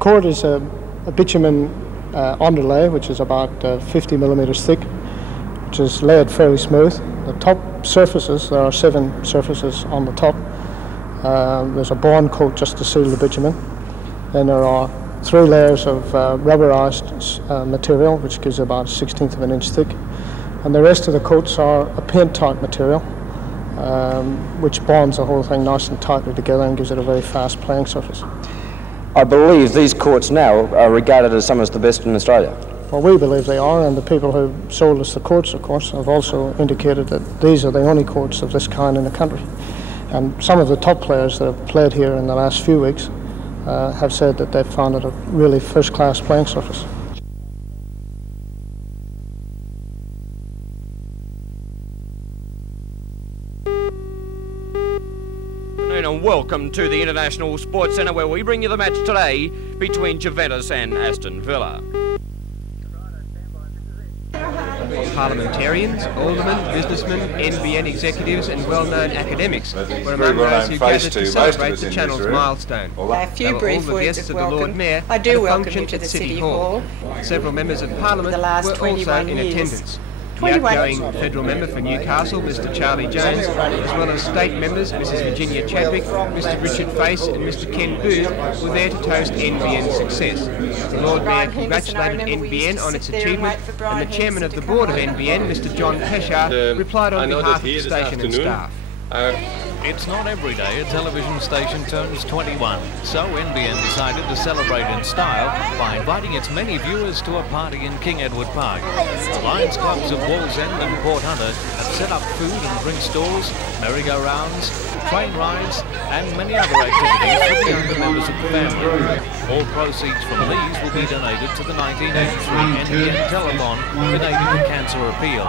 court is a bitumen underlay, which is about 50 millimeters thick, which is laid fairly smooth. The top surfaces, there are 7 surfaces on the top. There's a bond coat just to seal the bitumen. Then there are 3 layers of rubberized material, which gives about 1/16 of an inch thick. And the rest of the coats are a paint-type material, which bonds the whole thing nice and tightly together and gives it a very fast playing surface. I believe these courts now are regarded as some of the best in Australia. Well, we believe they are, and the people who sold us the courts, of course, have also indicated that these are the only courts of this kind in the country. And some of the top players that have played here in the last few weeks have said that they've found it a really first-class playing surface. And welcome to the International Sports Centre, where we bring you the match today between Juventus and Aston Villa. Parliamentarians, aldermen, businessmen, NBN executives and well-known academics were among those who gathered to celebrate the Channel's milestone. A few brief words of welcome. I do welcome you to the City Hall. Several members of Parliament were also in attendance. The 21 outgoing federal member for Newcastle, Mr Charlie Jones, as well as state members Mrs Virginia Chadwick, Mr Richard Face and Mr Ken Booth were there to toast NBN's success. The Lord Mayor congratulated NBN on its achievement, and the chairman of the board of NBN, Mr John Pesha, replied on behalf of the station and staff. It's not every day a television station turns 21, so NBN decided to celebrate in style by inviting its many viewers to a party in King Edward Park. The Lions clubs of Wallsend and Port Hunter have set up food and drink stalls, merry-go-rounds, train rides and many other activities for the younger members of the family. All proceeds from these will be donated to the 1983 NBN Telethon in aid of the cancer appeal.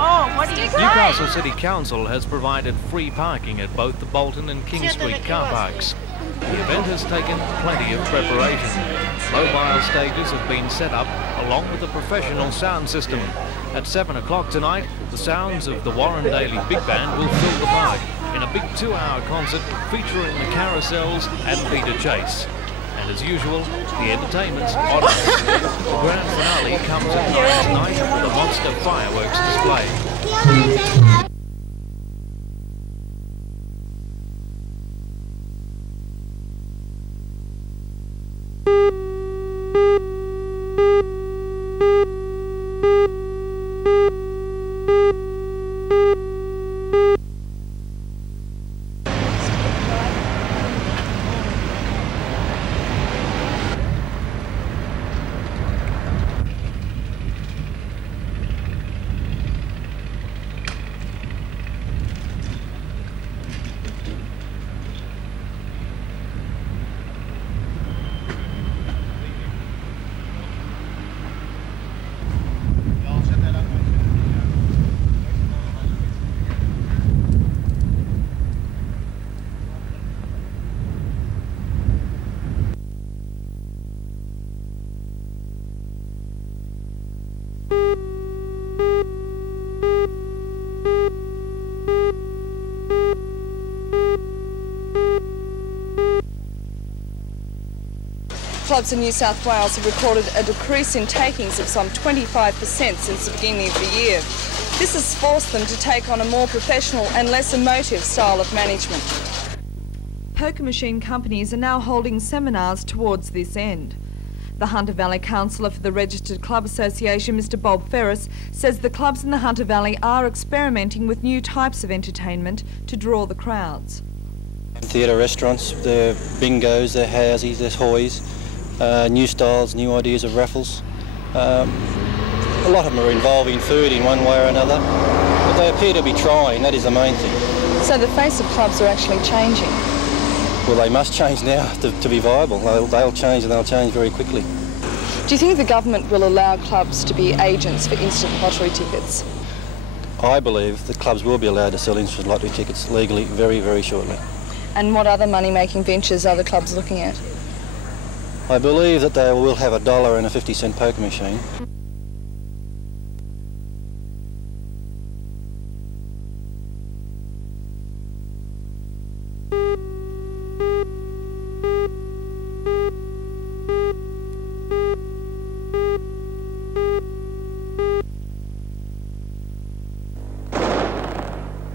Newcastle City Council has provided free parking at both the Bolton and King Street car parks. The event has taken plenty of preparation. Mobile stages have been set up along with a professional sound system. At 7 o'clock tonight, the sounds of the Warren Daily Big Band will fill the park in a big 2-hour concert featuring the carousels and Peter Chase. And as usual, the entertainment's on us. The grand finale comes at 9 tonight with a monster fireworks display. Clubs in New South Wales have recorded a decrease in takings of some 25% since the beginning of the year. This has forced them to take on a more professional and less emotive style of management. Poker machine companies are now holding seminars towards this end. The Hunter Valley Councillor for the Registered Club Association, Mr Bob Ferris, says the clubs in the Hunter Valley are experimenting with new types of entertainment to draw the crowds. Theatre, restaurants, their bingos, their housies, their hoys, new styles, new ideas of raffles. A lot of them are involving food in one way or another, but they appear to be trying, that is the main thing. So the face of clubs are actually changing? Well, they must change now to be viable. They'll change, and they'll change very quickly. Do you think the government will allow clubs to be agents for instant lottery tickets? I believe that clubs will be allowed to sell instant lottery tickets legally very, very shortly. And what other money-making ventures are the clubs looking at? I believe that they will have $1 and a 50-cent poker machine.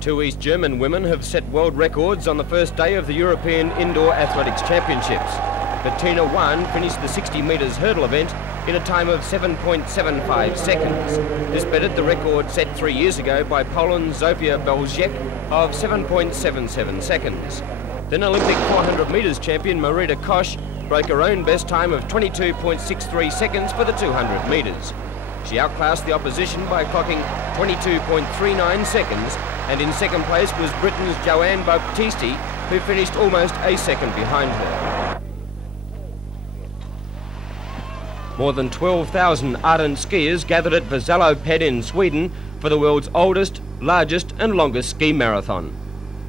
Two East German women have set world records on the first day of the European Indoor Athletics Championships. Bettina Wan finished the 60 metres hurdle event in a time of 7.75 seconds. This bettered the record set 3 years ago by Poland's Zofia Belziek of 7.77 seconds. Then Olympic 400 metres champion Marita Koch broke her own best time of 22.63 seconds for the 200 metres. She outclassed the opposition by clocking 22.39 seconds, and in second place was Britain's Joanne Baptisti, who finished almost a second behind her. More than 12,000 ardent skiers gathered at Vasaloppet in Sweden for the world's oldest, largest and longest ski marathon.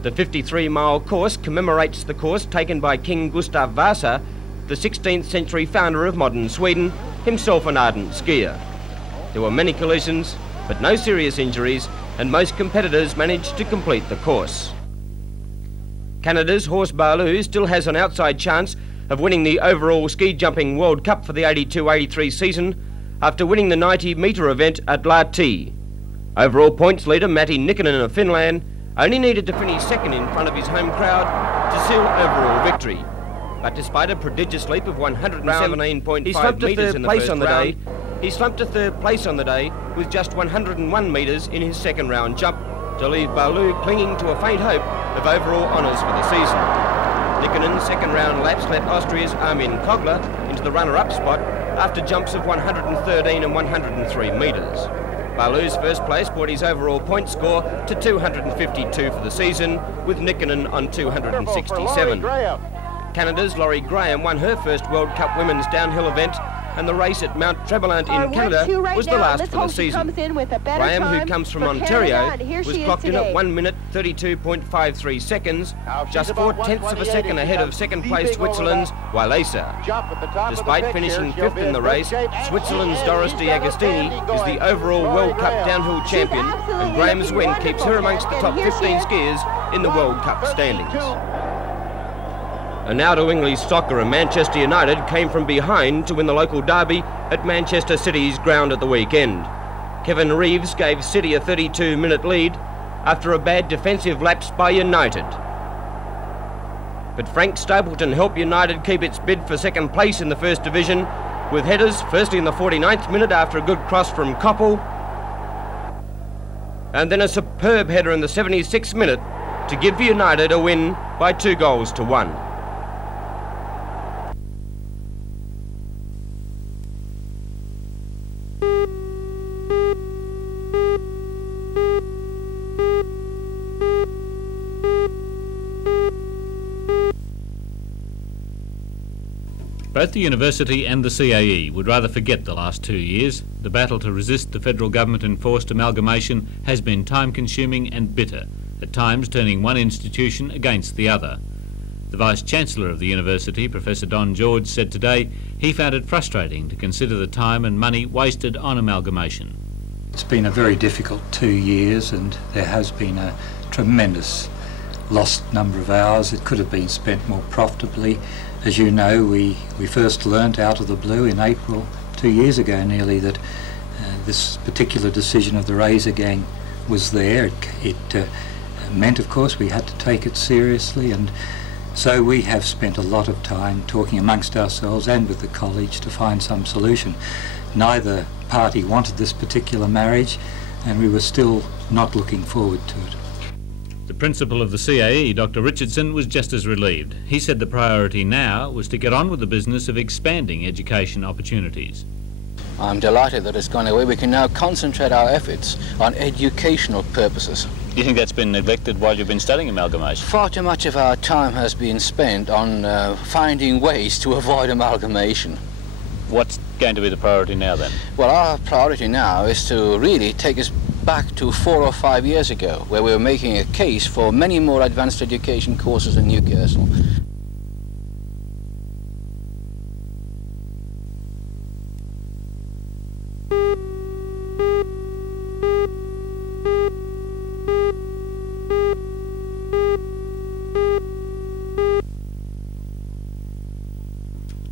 The 53-mile course commemorates the course taken by King Gustav Vasa, the 16th century founder of modern Sweden, himself an ardent skier. There were many collisions, but no serious injuries, and most competitors managed to complete the course. Canada's Horse Baloo still has an outside chance of winning the overall ski jumping World Cup for the 82-83 season after winning the 90-metre event at Lahti. Overall points leader Matti Nikkanen of Finland only needed to finish second in front of his home crowd to seal overall victory. But despite a prodigious leap of 117.5 metres in the first round, he slumped to third place on the day with just 101 metres in his second round jump, to leave Baloo clinging to a faint hope of overall honours for the season. Nikkanen's second round lapse let Austria's Armin Kogler into the runner-up spot after jumps of 113 and 103 metres. Baloo's first place brought his overall point score to 252 for the season, with Nikkanen on 267. Canada's Laurie Graham won her first World Cup women's downhill event, and the race at Mount Tremblant in Canada was the last for the season. Graham, who comes from Ontario, was clocked in at 1 minute 32.53 seconds, just 4/10 of a second ahead of second place Switzerland's Wailesa. Despite finishing fifth in the race, Switzerland's Doris D'Agostini is the overall World Cup downhill champion, and Graham's win keeps her amongst the top 15 skiers in the World Cup standings. And now to English soccer, and Manchester United came from behind to win the local derby at Manchester City's ground at the weekend. Kevin Reeves gave City a 32-minute lead after a bad defensive lapse by United. But Frank Stapleton helped United keep its bid for second place in the First Division, with headers firstly in the 49th minute after a good cross from Koppel, and then a superb header in the 76th minute to give United a win by 2-1. Both the university and the CAE would rather forget the last 2 years. The battle to resist the federal government-enforced amalgamation has been time-consuming and bitter, at times turning one institution against the other. The Vice-Chancellor of the university, Professor Don George, said today he found it frustrating to consider the time and money wasted on amalgamation. It's been a very difficult 2 years, and there has been a tremendous lost number of hours. It could have been spent more profitably. As you know, we first learnt out of the blue in April 2 years ago nearly that this particular decision of the Razor Gang was there. It meant, of course, we had to take it seriously, and so we have spent a lot of time talking amongst ourselves and with the college to find some solution. Neither party wanted this particular marriage, and we were still not looking forward to it. The principal of the CAE, Dr. Richardson, was just as relieved. He said the priority now was to get on with the business of expanding education opportunities. I'm delighted that it's gone away. We can now concentrate our efforts on educational purposes. Do you think that's been neglected while you've been studying amalgamation? Far too much of our time has been spent on finding ways to avoid amalgamation. What's going to be the priority now then? Well, our priority now is to really take us back to 4 or 5 years ago, where we were making a case for many more advanced education courses in Newcastle.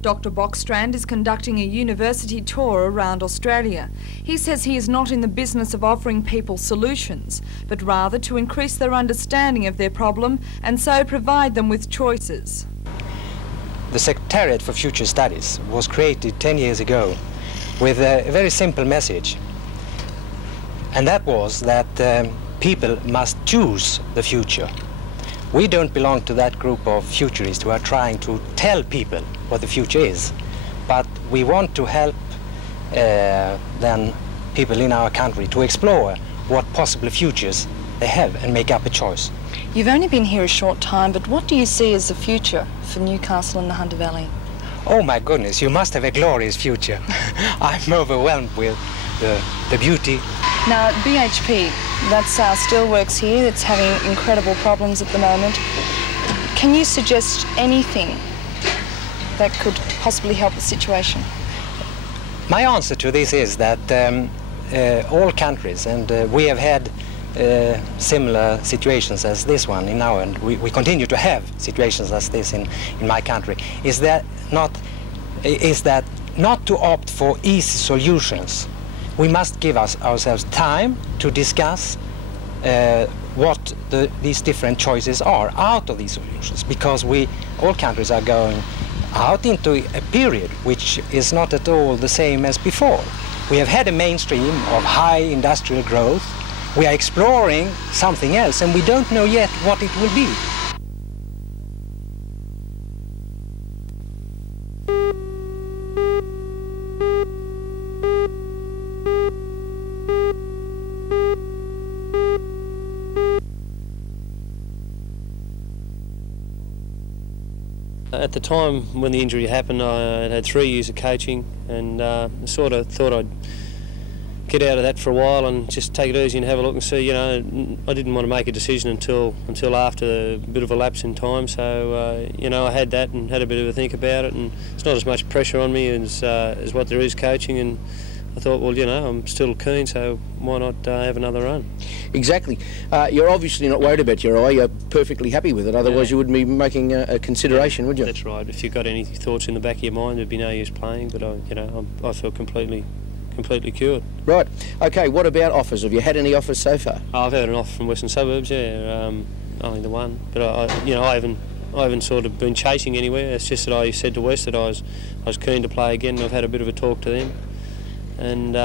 Dr. Bockstrand is conducting a university tour around Australia. He says he is not in the business of offering people solutions, but rather to increase their understanding of their problem and so provide them with choices. The Secretariat for Future Studies was created 10 years ago with a very simple message, and that was that people must choose the future. We don't belong to that group of futurists who are trying to tell people what the future is, but we want to help then people in our country to explore what possible futures they have and make up a choice. You've only been here a short time, but what do you see as the future for Newcastle and the Hunter Valley? Oh my goodness, you must have a glorious future. I'm overwhelmed with the beauty. Now at BHP, that's our steelworks here that's having incredible problems at the moment. Can you suggest anything that could possibly help the situation? My answer to this is that all countries, and we have had similar situations as this one in our, and we continue to have situations as this in my country, is that not to opt for easy solutions. We must give ourselves time to discuss what these different choices are out of these solutions, because all countries are going out into a period which is not at all the same as before. We have had a mainstream of high industrial growth. We are exploring something else, and we don't know yet what it will be. At the time when the injury happened, I had 3 years of coaching, and sort of thought I'd get out of that for a while and just take it easy and have a look and see. You know, I didn't want to make a decision until after a bit of a lapse in time. So you know, I had that and had a bit of a think about it, and it's not as much pressure on me as what there is coaching. And I thought, well, you know, I'm still keen, so why not have another run? Exactly. You're obviously not worried about your eye. You're perfectly happy with it. Otherwise, you wouldn't be making a consideration, would you? That's right. If you've got any thoughts in the back of your mind, there'd be no use playing. But I feel completely cured. Right. Okay. What about offers? Have you had any offers so far? I've had an offer from Western Suburbs. Yeah, only the one. But I haven't sort of been chasing anywhere. It's just that I said to West that I was keen to play again. I've had a bit of a talk to them. And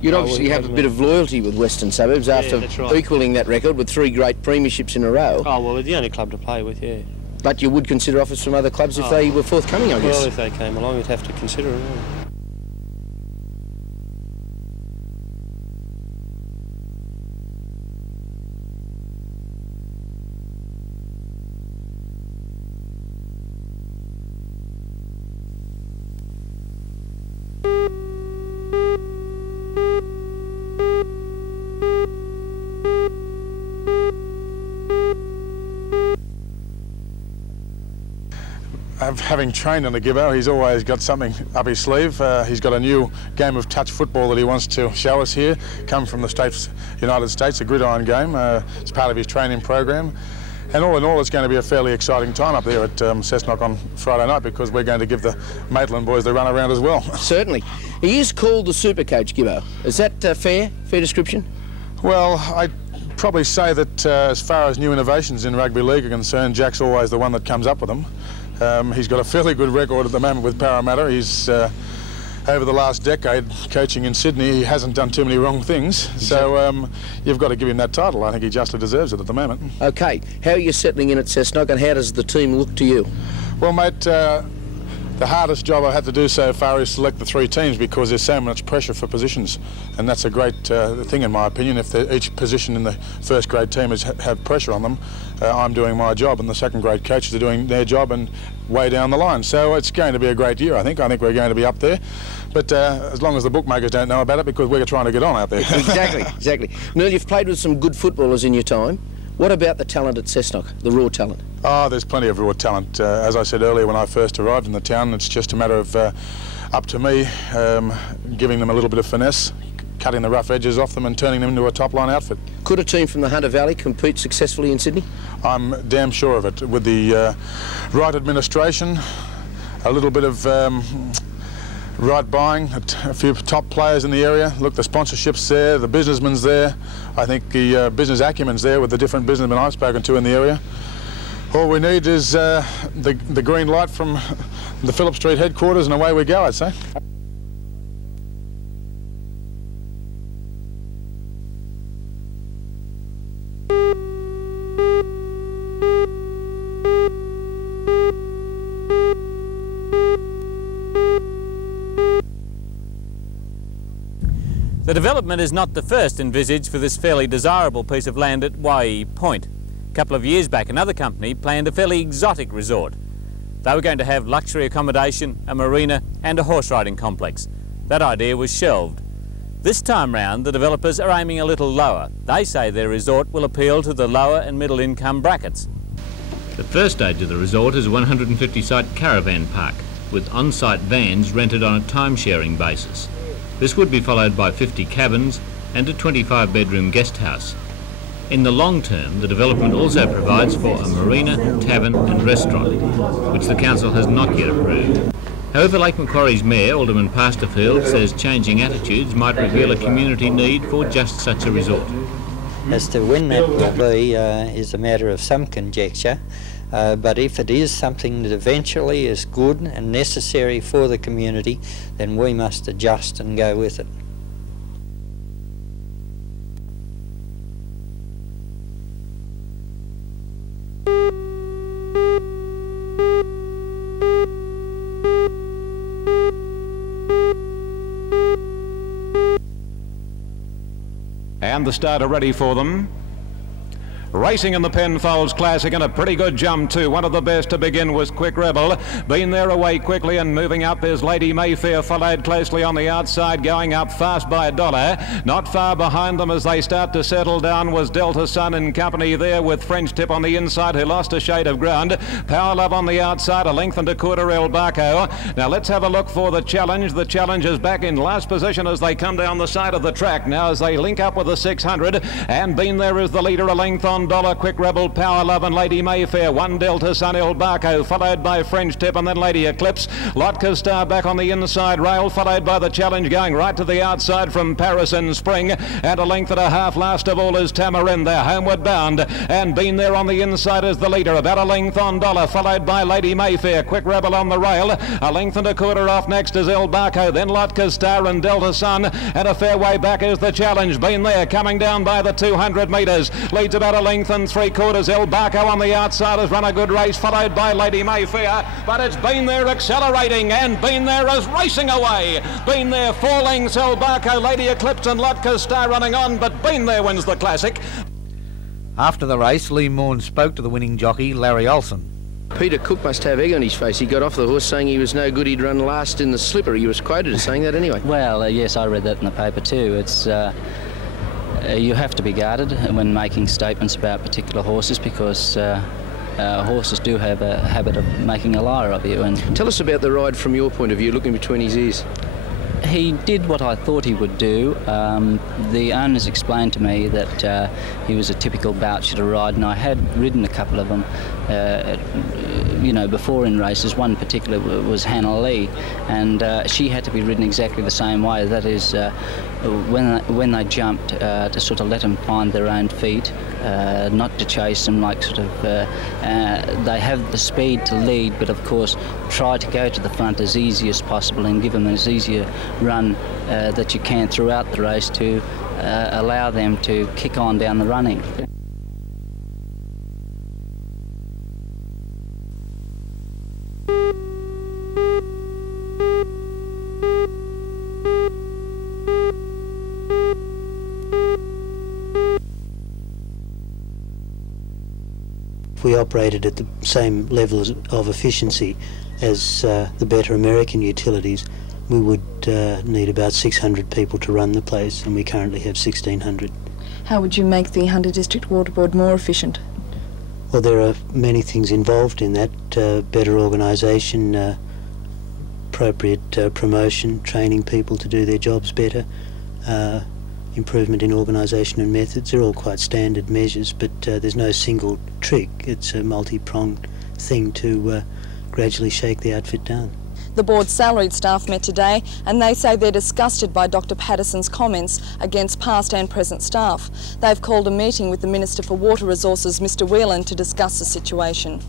you'd obviously have a bit of loyalty with Western Suburbs after equalling that record with 3 great premierships in a row. Oh, well, they're the only club to play with, yeah. But you would consider offers from other clubs if they were forthcoming, I guess? Well, if they came along, we'd have to consider it. Yeah. Having trained under Gibbo, he's always got something up his sleeve. He's got a new game of touch football that he wants to show us here, come from the United States, a gridiron game. It's part of his training program. And all in all, it's going to be a fairly exciting time up there at Cessnock on Friday night, because we're going to give the Maitland boys the run around as well. Certainly. He is called the super coach, Gibbo. Is that fair description? Well, I'd probably say that as far as new innovations in rugby league are concerned, Jack's always the one that comes up with them. He's got a fairly good record at the moment with Parramatta. He's over the last decade coaching in Sydney, he hasn't done too many wrong things. So you've got to give him that title. I think he justly deserves it at the moment. Okay, how are you settling in at Cessnock, and how does the team look to you? Well, mate, the hardest job I've had to do so far is select the 3 teams, because there's so much pressure for positions, and that's a great thing in my opinion. If each position in the first grade team have pressure on them, I'm doing my job, and the second grade coaches are doing their job, and way down the line. So it's going to be a great year, I think. I think we're going to be up there, but as long as the bookmakers don't know about it, because we're trying to get on out there. Exactly. Neil, you've played with some good footballers in your time. What about the talent at Cessnock, the raw talent? Oh, there's plenty of raw talent. As I said earlier, when I first arrived in the town, it's just a matter of up to me giving them a little bit of finesse, cutting the rough edges off them and turning them into a top-line outfit. Could a team from the Hunter Valley compete successfully in Sydney? I'm damn sure of it. With the right administration, a little bit of right buying, a few top players in the area. Look, the sponsorship's there, the businessmen's there. I think the business acumen's there with the different businessmen I've spoken to in the area. All we need is the green light from the Phillip Street headquarters, and away we go, I'd say. The development is not the first envisaged for this fairly desirable piece of land at Waihee Point. A couple of years back, another company planned a fairly exotic resort. They were going to have luxury accommodation, a marina and a horse riding complex. That idea was shelved. This time round, the developers are aiming a little lower. They say their resort will appeal to the lower and middle income brackets. The first stage of the resort is a 150-site caravan park with on-site vans rented on a time-sharing basis. This would be followed by 50 cabins and a 25-bedroom guest house. In the long term, the development also provides for a marina, tavern and restaurant, which the council has not yet approved. However, Lake Macquarie's Mayor, Alderman Pasterfield, says changing attitudes might reveal a community need for just such a resort. As to when that will be is a matter of some conjecture. But if it is something that eventually is good and necessary for the community, then we must adjust and go with it. And the starter ready for them. Racing in the Penfolds Classic, and a pretty good jump too. One of the best to begin was Quick Rebel. Been there away quickly and moving up is Lady Mayfair, followed closely on the outside, going up fast by $1. Not far behind them as they start to settle down was Delta Sun in company there with French Tip on the inside, who lost a shade of ground. Power Love on the outside, a length and a quarter El Barco. Now let's have a look for the challenge. The challenge is back in last position as they come down the side of the track now as they link up with the 600, and Been there is the leader, a length on $1, Quick Rebel, Power Love and Lady Mayfair. 1 Delta Sun El Barco, followed by French Tip and then Lady Eclipse. Lotka Star back on the inside rail, followed by the challenge going right to the outside from Paris in Spring, and a length and a half last of all is Tamarind. They're homeward bound, and Been there on the inside as the leader, about a length on $1, followed by Lady Mayfair. Quick Rebel on the rail, a length and a quarter off next is El Barco, then Lotka Star and Delta Sun, and a fair way back is the challenge. Been there coming down by the 200 metres, leads about a length and 3/4. El Barco on the outside has run a good race, followed by Lady Mayfair, but it's Been there accelerating, and Been there is racing away. Been there 4 lengths, El Barco, Lady Eclipse and Lotka Star running on, but Been there wins the Classic. After the race, Lee Morn spoke to the winning jockey, Larry Olsen. Peter Cook must have egg on his face. He got off the horse saying he was no good, he'd run last in the slipper. He was quoted as saying that anyway. Well, yes, I read that in the paper too. It's you have to be guarded when making statements about particular horses, because horses do have a habit of making a liar of you. And tell us about the ride from your point of view, looking between his ears. He did what I thought he would do. The owners explained to me that he was a typical Boucher ride, and I had ridden a couple of them, before in races. One particular was Hannah Lee, and she had to be ridden exactly the same way. That is, when they jumped, to sort of let them find their own feet, not to chase them, like they have the speed to lead, but of course try to go to the front as easy as possible and give them as easy a run that you can throughout the race to allow them to kick on down the running. If we operated at the same level of efficiency as the better American utilities, we would need about 600 people to run the place, and we currently have 1,600. How would you make the Hunter District Water Board more efficient? Well, there are many things involved in that. Better organisation, appropriate promotion, training people to do their jobs better, improvement in organisation and methods. They're all quite standard measures, but there's no single trick. It's a multi-pronged thing to gradually shake the outfit down. The board's salaried staff met today and they say they're disgusted by Dr Patterson's comments against past and present staff. They've called a meeting with the Minister for Water Resources, Mr Whelan, to discuss the situation.